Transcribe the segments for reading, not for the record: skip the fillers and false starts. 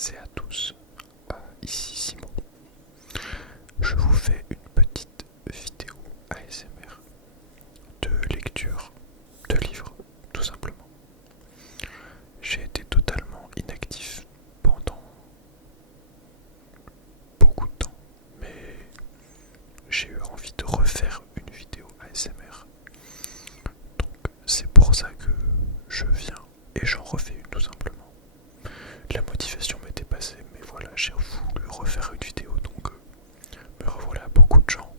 C'est à tous, ici Simon. Je vous fais une petite vidéo ASMR de lecture de livres, tout simplement. J'ai été totalement inactif pendant beaucoup de temps, mais j'ai eu envie de refaire une vidéo ASMR. Donc c'est pour ça que je viens et j'en refais une tout simplement. La motivation m'était passée, mais voilà, j'ai voulu refaire une vidéo, donc me revoilà. Beaucoup de gens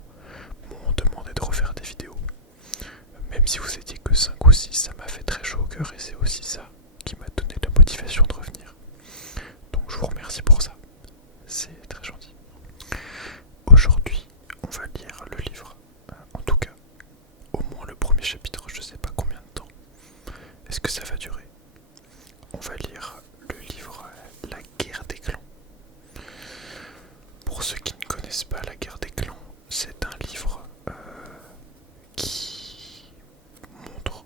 m'ont demandé de refaire des vidéos. Même si vous étiez que 5 ou 6, ça m'a fait très chaud au cœur et c'est aussi ça qui m'a donné la motivation de revenir. Donc je vous remercie pour ça, c'est très gentil. Aujourd'hui, on va lire le livre, en tout cas, au moins le premier chapitre, je sais pas combien de temps. Est-ce que ça va durer? On va lire le livre La guerre des clans. Pour ceux qui ne connaissent pas La guerre des clans, c'est un livre qui montre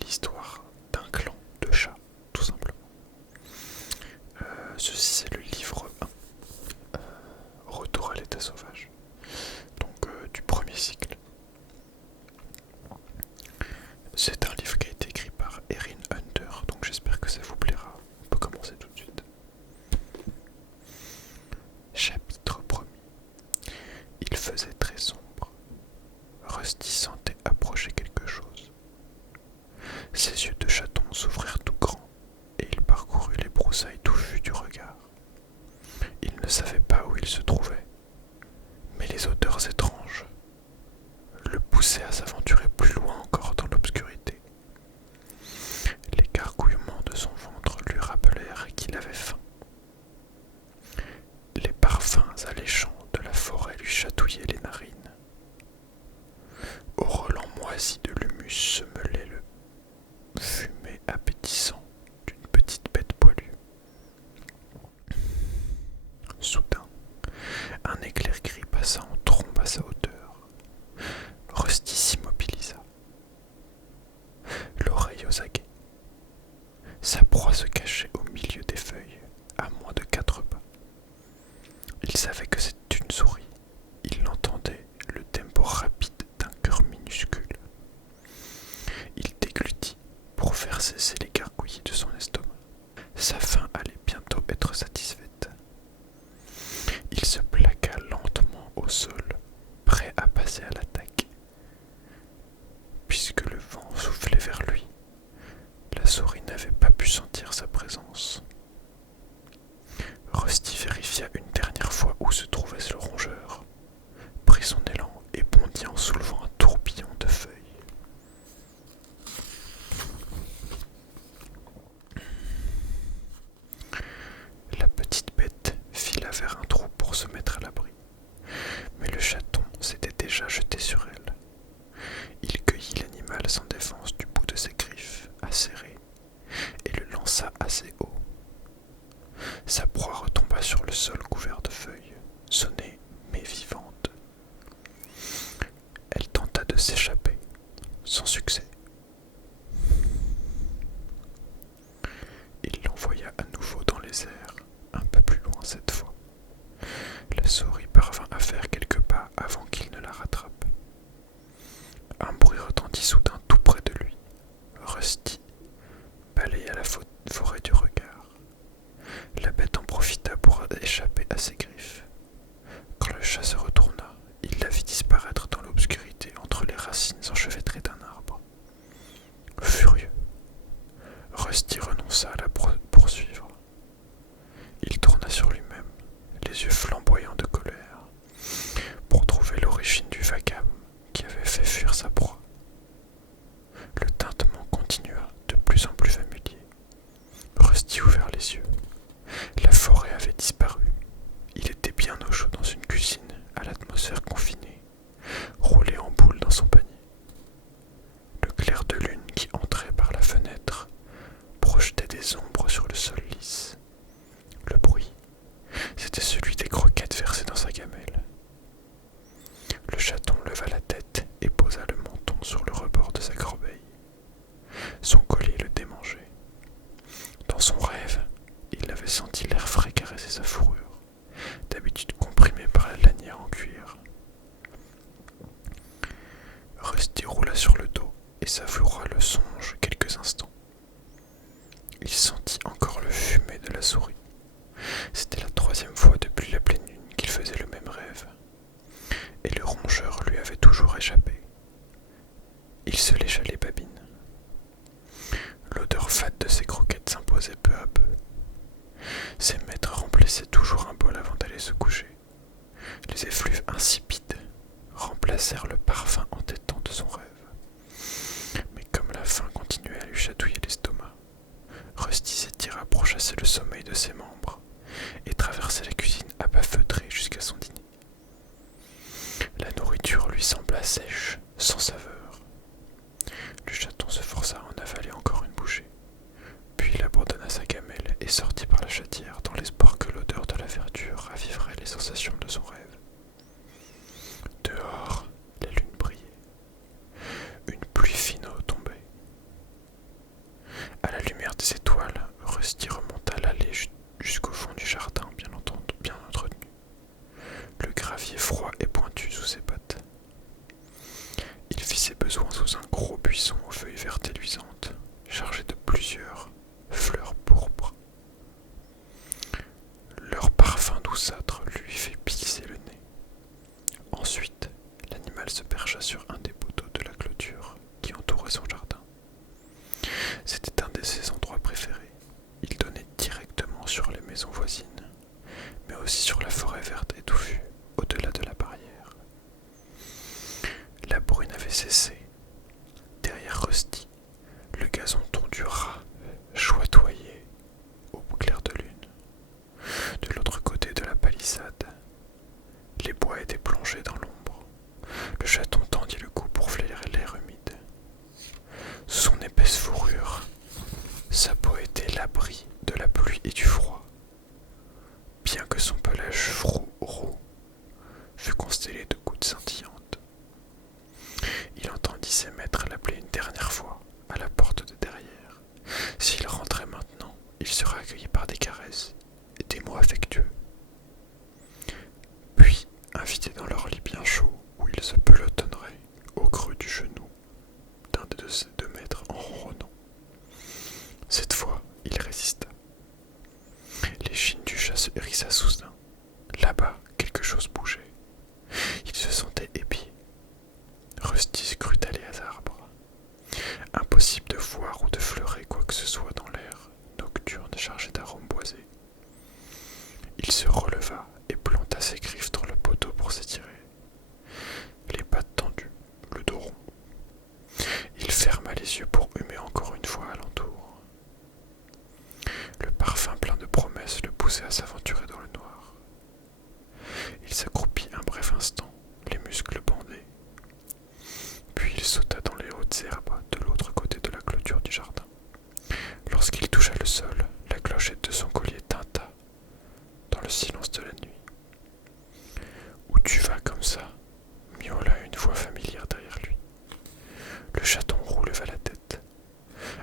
l'histoire d'un clan de chats, tout simplement. Ceci c'est le livre 1, Retour à l'état sauvage, donc du premier cycle. C'est un livre qui a été écrit par Erin Hunter, donc j'espère que ça vous plaira. On peut commencer tout de suite. Chapitre 1er. Il faisait très sombre. Rusty sentait approcher quelque chose. Ses yeux de chaton s'ouvrirent tout grands, et il parcourut les broussailles touffues du regard. Il ne savait pas où il se trouvait, mais les odeurs étranges le poussaient à s'aventurer plus loin encore dans l'obscurité. Les gargouillements de son ventre lui rappelèrent qu'il avait faim. Les parfums alléchants de la forêt lui chatouillaient les narines. Au relent moisi de l'humus se mêlait le fumet appétissant d'une petite bête poilue. Soudain, un éclair gris passa en trombe à sa hauteur. Rusty s'immobilisa, l'oreille aux aguets. Sa proie se cachait au milieu des feuilles, à moins de 4 pas. Il savait que c'était une souris. Il entendait le tempo rapide d'un cœur minuscule. Il déglutit pour faire cesser les gargouillis de son estomac. Sa faim allait bientôt être satisfaite. Il se plaqua lentement au sol, prêt à passer à l'attaque. Puisque le vent soufflait vers lui, la souris n'avait pas pu sentir sa présence. Rusty vérifia une dernière fois où se trouvait le rongeur, prit son élan et bondit en soulevant un tourbillon de feuilles. La petite bête fila vers un trou pour se mettre à l'abri, mais le chaton s'était déjà jeté sur elle. Il cueillit l'animal sans défense du bout de ses griffes acérées et le lança assez haut. Sa proie retomba sur le sol couvert de feuilles, sonnée mais vivante. Elle tenta de s'échapper, sans succès. Il l'envoya à nouveau dans les airs, un peu plus loin cette fois. La souris parvint à faire quelques pas avant qu'il ne la rattrape. Un bruit retentit soudain tout près de lui. Rusty balaya la forêt du regard. La bête en profita pour échapper à ses griffes. Quand le chat se retourna, il la vit disparaître dans l'obscurité entre les racines enchevêtrées d'un arbre. Furieux, Rusty renonça à la poursuivre. Il tourna sur lui-même, les yeux flamboyants de colère, pour trouver l'origine du vacarme qui avait fait fuir sa proie. Le tintement continua, de plus en plus familier. Rusty ouvert les yeux. La forêt avait disparu. Il était bien au chaud dans une cuisine, à la effacer le sommeil de ses membres et traversait la cuisine abafeutrée jusqu'à son dîner. La nourriture lui sembla sèche, sans saveur. Le chaton se força à en avaler encore une bouchée, puis il abandonna sa gamelle et sortit par la chatière dans l'espoir que l'odeur de la verdure raviverait les sensations de son rêve. Dehors, la lune brillait. Une pluie fine tombait. À la lumière des étoiles, Rusty remonta l'allée jusqu'au fond du jardin, bien entretenu. Le gravier froid et pointu sous ses pattes. Il fit ses besoins sous un gros buisson aux feuilles vertes et luisantes, chargé de plusieurs fleurs pourpres. Leur parfum douceâtre lui fit plisser le nez. Ensuite, l'animal se percha sur un des poteaux de la clôture qui entourait son jardin. C'était un de ses endroits préférés. Il donnait directement sur les maisons voisines, mais aussi sur la forêt verte et touffue, au-delà de la barrière. La bruine avait cessé. Derrière Rusty, le gazon tondu ras choitoyait au clair de lune. De l'autre côté de la palissade, les bois étaient plongés dans l'ombre. Le chaton tendit le cou pour flairer l'air humide. Sous son épaisse fourrure, sa peau était l'abri de la pluie et du froid, bien que son pelage roux fût constellé de gouttes scintillantes. Il entendit ses maîtres l'appeler une dernière fois à la porte de derrière. S'il rentrait maintenant, il serait accueilli par des caresses et des mots affectueux. Puis, invité dans leur lit bien chaud, où il se pelotonneraient au creux du genou d'un de ses deux maîtres en ronronnant. Cette fois, il résista. L'échine du chat se hérissa soudain. Là-bas, quelque chose bougeait. Il se sentait épié. Rusty crut aller à l'arbre. Impossible de voir ou de fleurer quoi que ce soit dans l'air nocturne chargé d'arômes boisés. Il se releva et planta ses griffes dans le poteau pour s'étirer. Les pattes tendues, le dos rond. Il ferma les yeux pour humer encore une fois alentour. Le parfum plein de promesses le poussait à s'aventurer dans le noir. Il s'accroupit un bref instant, les muscles bandés. Puis il sauta dans les hautes herbes de l'autre côté de la clôture du jardin. Lorsqu'il toucha le sol, la clochette de son collier tinta dans le silence de la nuit. « Où tu vas comme ça ?» miaula une voix familière derrière lui. Le chaton roux leva la tête.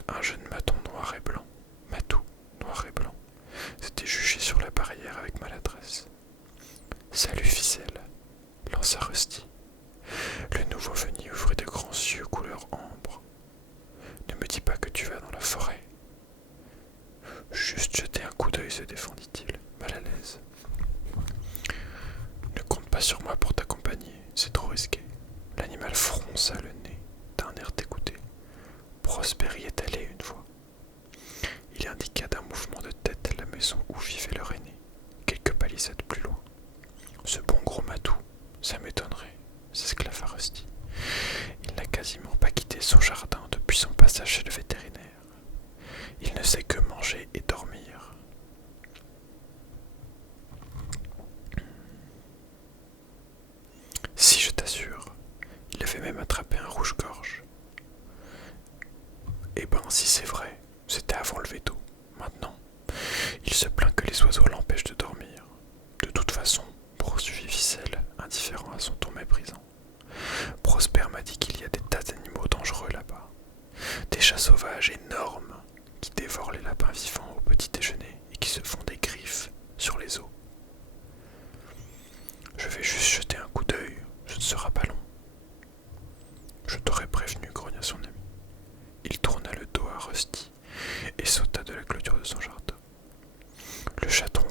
Un jeune matou noir et blanc, s'était juché sur la barrière avec maladresse. « Salut, ficelle !» lança Rusty. Le nouveau venu ouvrit de grands yeux couleur ambre. « Ne me dis pas que tu vas dans la forêt. » Juste jeter un coup d'œil, se défendit-il, mal à l'aise. « Ne compte pas sur moi pour t'accompagner, c'est trop risqué. » L'animal fronça le nez d'un air dégoûté. Prosper y est allé une fois. Il indiqua d'un mouvement de tête la maison où vivait leur aîné, quelques palissades plus loin. Ce bon gros matou, ça m'étonnerait, s'esclaffa Rusty. Il n'a quasiment pas quitté son jardin depuis son passage chez le vétérinaire. Il ne sait que manger et dormir. Si, je t'assure, il avait même attrapé un rouge-gorge. Eh ben, si c'est vrai, c'était avant le veto. Maintenant, il se plaint que les oiseaux l'empêchent de dormir. De toute façon, poursuivit Ficelle, indifférent à son ton méprisant. Prosper m'a dit qu'il y a des tas d'animaux dangereux là-bas. Des chats sauvages énormes qui dévorent les lapins vivants au petit déjeuner et qui se font des griffes sur les os. Je vais juste jeter un coup d'œil, ce ne sera pas long. Je t'aurais prévenu, grogna son ami. Il tourna le dos à Rusty et sauta de la clôture de son jardin. Le chaton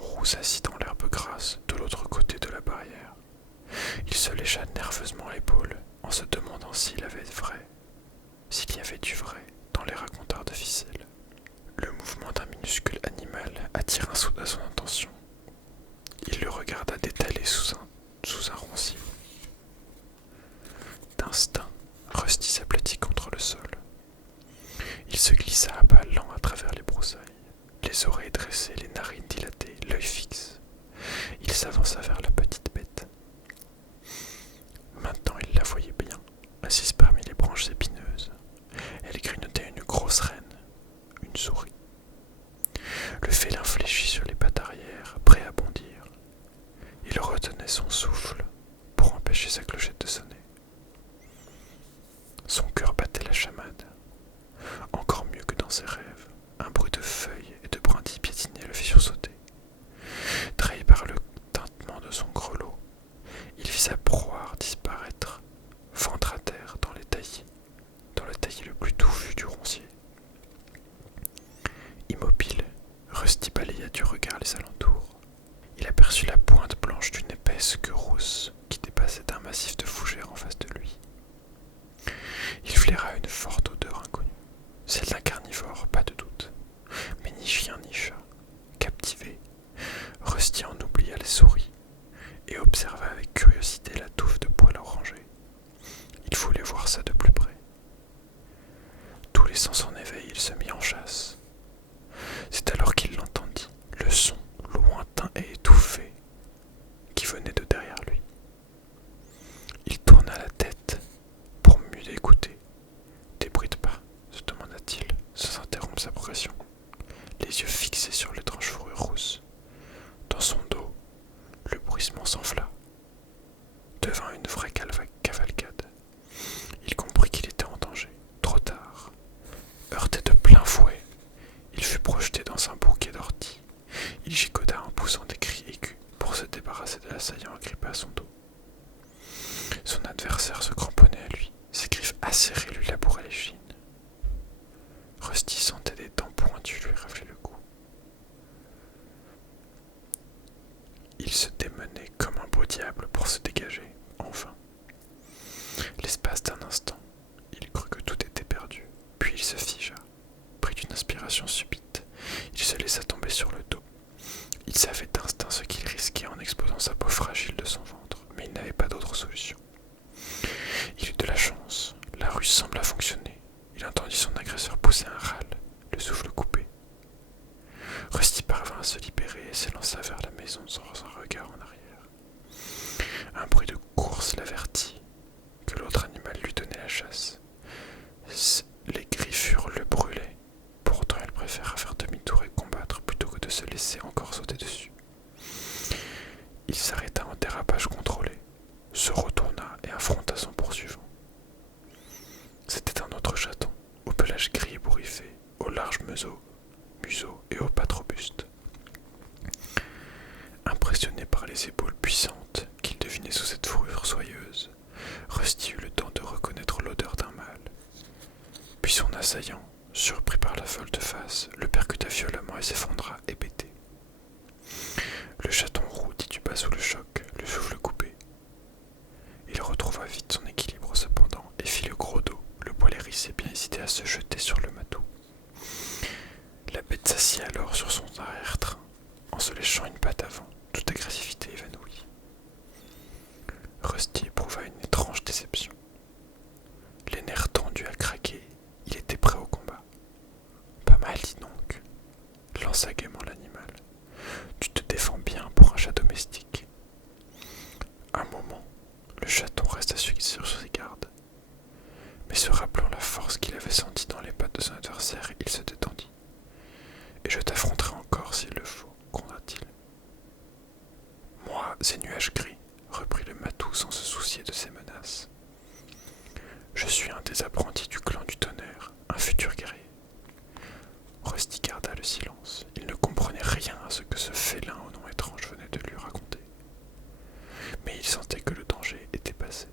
souris. Le félin fléchit sur les pattes arrière, prêt à bondir. Il retenait son souffle pour empêcher sa clochette de sonner. Son cœur battait la chamade. Encore mieux que dans ses rêves, un bruit de feuilles et de brindilles piétinées le fit sursauter. Trahi par le tintement de son grelot, il vit sa proie disparaître, ventre à terre dans le taillis le plus touffu du roncier. Immobile, Rusty balaya du regard les alentours. Il aperçut la pointe blanche d'une épaisse queue rousse qui dépassait d'un massif de fougères en face de lui. Il flaira une forte odeur inconnue, celle d'un carnivore, pas de doute, mais ni chien ni chat. Captivé, Rusty en oublia les souris et observa avec curiosité la touffe de poils orangés. Il voulait voir ça de plus près. Tous les sens en éveil, il se mit en chasse. C'est alors qu'il l'entendit, le son lointain et étouffé qui venait de derrière lui. Il tourna la tête pour mieux écouter. « T'ébrides pas ?» se demanda-t-il, sans interrompre sa progression, les yeux fixés sur l'étrange fourrure rousse. Dans son dos, le bruissement s'enfla, devint une vraie cavalcade. Il comprit qu'il était en danger. Trop tard. Heurté de plein fouet, il fut projeté dans un bouquet d'orties. Il gigoda en poussant des cris aigus pour se débarrasser de l'assaillant agrippé à son dos. Son adversaire se cramponnait à lui, ses griffes acérées lui labouraient l'échine. Rusty sentait des dents pointues lui rafler le cou. Il se démenait comme un beau diable pour se dégager, enfin. L'espace d'un instant, il crut que tout était perdu, puis il se figea. Pris d'une inspiration subite, il se laissa tomber sur le dos. Il savait d'instinct ce qu'il risquait en exposant sa peau fragile de son ventre, mais il n'avait pas d'autre solution. Il eut de la chance, la ruse sembla fonctionner. Il entendit son agresseur pousser un râle, le souffle coupé. Rusty parvint à se libérer et s'élança vers la maison sans un regard en arrière. Un bruit de course l'avertit que l'autre animal lui donnait la chasse. Les griffures le brûlaient. Pourtant, elle préféra faire demi-tour et combattre plutôt que de se laisser encore sauter dessus. Il s'arrêta en dérapage contrôlé, se retourna et affronta son poursuivant. C'était un autre chaton, au pelage gris et bourriffé, au large museau et aux pattes robustes. Impressionné par les épaules puissantes qu'il devinait sous cette fourrure soyeuse, Rusty eut le temps de reconnaître l'odeur d'un mâle. Puis son assaillant, surpris par la volte-face, le percuta violemment et s'effondra hébété. Le chaton roux tituba sous le choc, le souffle coupé. Il retrouva vite son équilibre cependant et fit le gros dos, le poil hérissé bien hésité à se jeter sur le matou. La bête s'assit alors sur son arrière-train, en se léchant une patte avant, toute agressivité évanouie. Rusty éprouva une étrange déception. Les nerfs tendus à craquer, il était prêt au combat. Pas mal, dis donc, lança gaiement l'animal. Tu te défends bien pour un chat domestique. Un moment, le chaton resta sur ses gardes. Mais se rappelant la force qu'il avait sentie dans les pattes de son adversaire, il se détendit. Et je t'affronterai encore s'il le faut, gronda-t-il. Moi, c'est Nuage Gris, reprit le matou sans se soucier de ses menaces. Je suis un des apprentis du clan du tonnerre, un futur guerrier. Rusty garda le silence. Il ne comprenait rien à ce que ce félin au nom étrange venait de lui raconter. Mais il sentait que le danger était passé.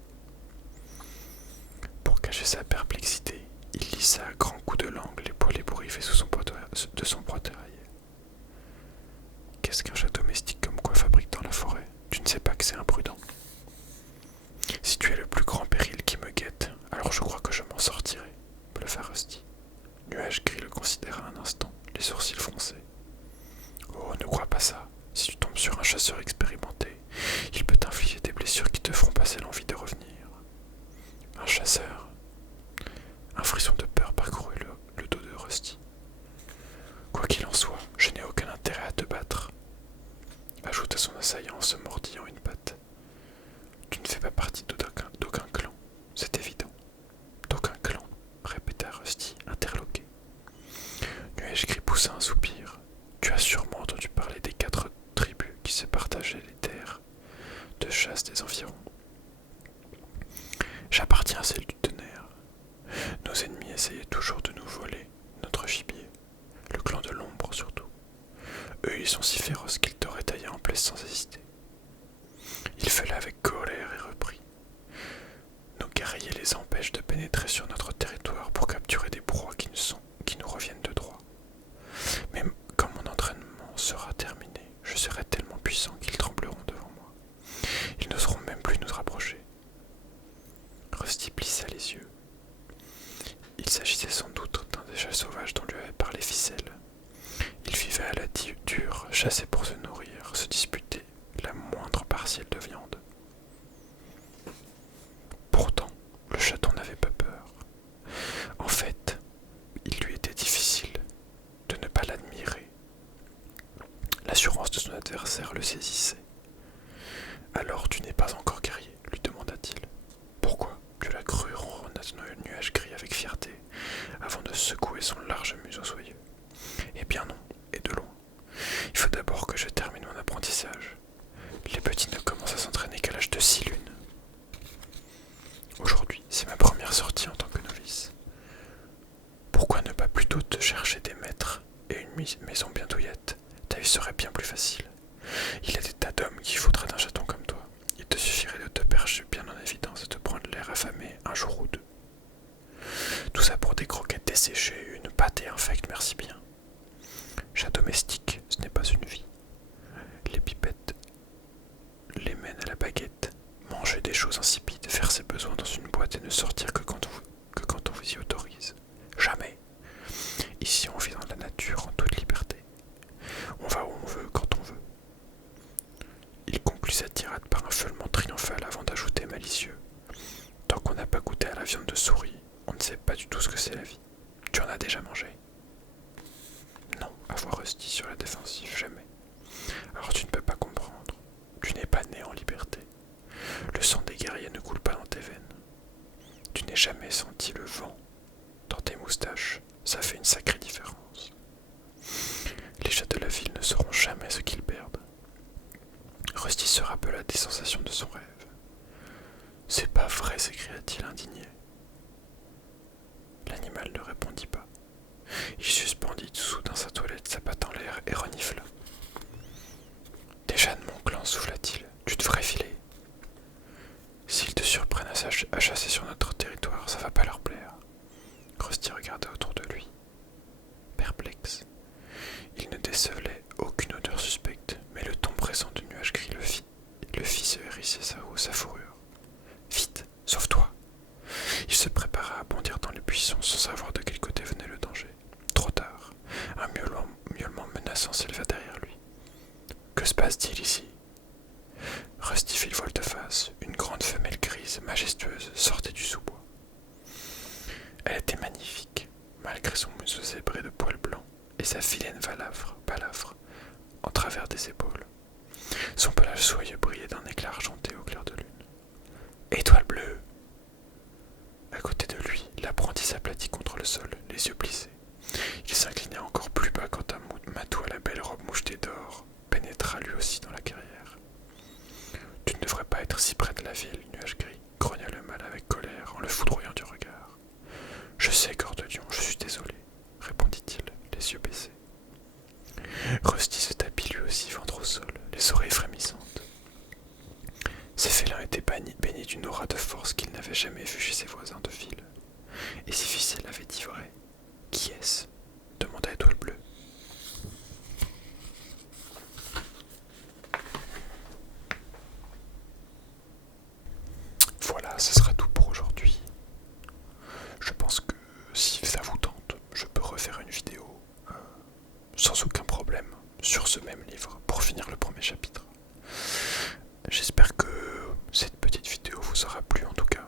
Pour cacher sa perplexité, il lissa à grands coups de langue les poils ébouriffés de son poitrail. Qu'est-ce qu'un chat domestique comme quoi fabrique dans la forêt? Tu ne sais pas que c'est imprudent. Si tu es le plus grand péril qui me guette, alors je crois que je m'en sortirai, bluffa Rusty. Nuage Gris le considéra un instant, les sourcils froncés. Oh, ne crois pas ça. Si tu tombes sur un chasseur expérimenté, il peut t'infliger des blessures qui te feront passer l'envie de revenir. Un chasseur? Un frisson de peur parcourut le dos de Rusty. Quoi qu'il en soit, je n'ai aucun intérêt à te battre, ajouta son assaillant en se mordillant une patte. Tu ne fais pas partie d'aucun clan, c'est évident. D'aucun clan, répéta Rusty, interloqué. Nuage Gris poussa un soupir. Tu as sûrement entendu parler des 4 tribus qui se partageaient les terres de chasse des environs. J'appartiens à celle du tonnerre. Nos ennemis essayaient toujours de nous voler notre gibier, le clan de l'ombre surtout. Eux, ils sont si féroces qu'ils t'auraient taillé en place sans hésiter. Il fallait avec colère et reprit. Nos guerriers les empêchent de pénétrer sur notre territoire pour capturer des proies qui nous reviennent de droit. Mais quand mon entraînement sera terminé, je serai tellement puissant qu'ils trembleront devant moi. Ils n'oseront même plus nous rapprocher. Rusty plissa les yeux. Il s'agissait sans doute d'un des chats sauvages dont lui avait parlé Ficelle. Il vivait à la dure, chassait pour se nourrir, se disputer la moindre parcelle de viande. Pourtant, le chaton n'avait pas peur. En fait, il lui était difficile de ne pas l'admirer. L'assurance de son adversaire le saisissait. Alors tu n'es pas encore guerrier, lui demanda-t-il. Pourquoi? Tu l'as cru, ronronna un nuage gris avec fierté, avant de secouer son large museau soyeux. Eh bien non, et de loin. Il faut d'abord que je termine mon apprentissage. Les petits ne commencent à s'entraîner qu'à l'âge de 6 lunes. Aujourd'hui, c'est ma première sortie en tant que novice. Pourquoi ne pas plutôt te chercher des maîtres et une maison bien douillette? Ta vie serait bien plus facile. Il y a des tas d'hommes qui voudraient d'un chaton comme toi. Il te suffirait de te percher bien en évidence et de prendre l'air affamé un jour ou deux. Tout ça pour des croquettes desséchées, une pâte et un infecte, merci bien. Chat domestique, ce n'est pas une vie. Les pipettes les mènent à la baguette. Manger des choses insipides, faire ses besoins dans une boîte et ne sortir que quand on vous y autorise. Jamais. Ici, on vit dans la nature en toute liberté. On va où on veut, quand on veut. Il conclut sa tirade par un feulement triomphal avant d'ajouter malicieux. Tant qu'on n'a pas goûté à la viande de souris, on ne sait pas du tout ce que c'est la vie. Tu en as déjà mangé? Non, avoir Rusty sur la défensive, jamais. Alors tu ne peux pas comprendre. Tu n'es pas né en liberté. Le sang des guerriers ne coule pas dans tes veines. Tu n'as jamais senti le vent dans tes moustaches. Ça fait une sacrée différence. Les chats de la ville ne sauront jamais ce qu'ils perdent. Rusty se rappela des sensations de son rêve. C'est pas vrai, s'écria-t-il indigné. L'animal ne répondit pas. Il suspendit soudain sa toilette, sa patte en l'air et renifla. Déjà de mon clan, souffla-t-il, tu devrais filer. S'ils te surprennent à chasser sur notre territoire, ça va pas leur plaire. Rusty regarda autour de lui, perplexe. Il ne décelait aucune odeur suspecte, mais le ton pressant du nuage gris le fit se hérisser sa fourrure. Vite, sauve-toi! Il se prépara à bondir dans les buissons sans savoir de quel côté venait le danger. Trop tard, un miaulement menaçant s'éleva derrière lui. Que se passe-t-il ici? Rusty fit volte-face. Une grande femelle grise, majestueuse, sortait du sous-bois. Elle était magnifique, malgré son museau zébré de poils blancs et sa vilaine balafre en travers des épaules. Son pelage soyeux brillait d'un éclat argenté au clair de lune. Étoile bleue! À côté de lui, l'apprenti s'aplatit contre le sol, les yeux plissés. Il s'inclina encore plus bas quand un matou à la belle robe mouchetée d'or pénétra lui aussi dans la carrière. Tu ne devrais pas être si près de la ville, nuage gris, grogna le mâle avec colère en le foudroyant du regard. Je sais, Cordelion, je suis désolé, répondit-il, les yeux baissés. Rusty se tapit lui aussi ventre au sol, les oreilles frémissantes. Ces félins étaient baignés d'une aura de force qu'il n'avait jamais vue chez ses voisins de ville. Et si Ficelle l'avait dit vrai, qui est-ce? Demanda Étoile Bleue. Voilà, ce sera tout pour aujourd'hui. Je pense que si ça vous tente, je peux refaire une vidéo sans aucun problème sur ce même livre pour finir le premier chapitre. J'espère que cette petite vidéo vous aura plu en tout cas.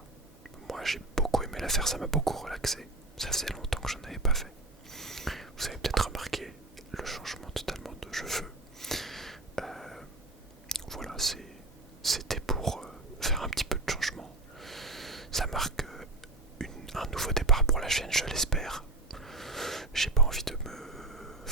Moi j'ai beaucoup aimé la faire, ça m'a beaucoup relaxé. Ça faisait longtemps que j'en avais pas fait. Vous avez peut-être remarqué le changement totalement de cheveux. Voilà, c'était pour faire un petit peu de changement. Ça marque un nouveau départ pour la chaîne, je l'espère. J'ai pas envie de me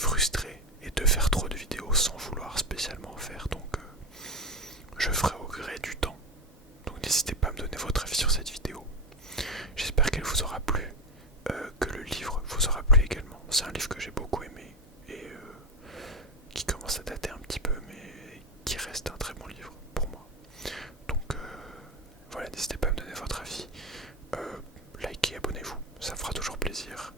plaisir.